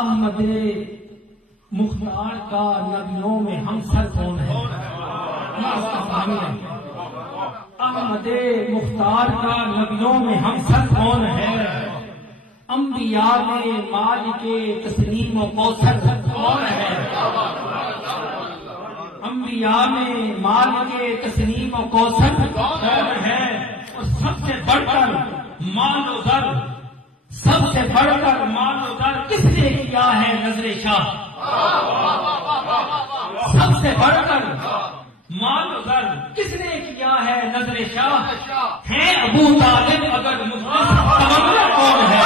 احمد مختار کا نبیوں میں ہمسر کون ہے؟ احمد مختار کا نبیوں میں ہمسر کون ہے؟ انبیاء میں مالک تسلیم و کوثر کون ہے؟ انبیاء میں مالک تسلیم و کوثر کون ہے؟ اور سب سے بڑھ کر مال و زر، سب سے بڑھ کر مال و زر کس نے کیا ہے نظر شاہ؟ سب سے بڑھ کر مال و زر کس نے کیا ہے نظر شاہ؟ ہے ابو طالب اگر مجھ تمنا کون ہے؟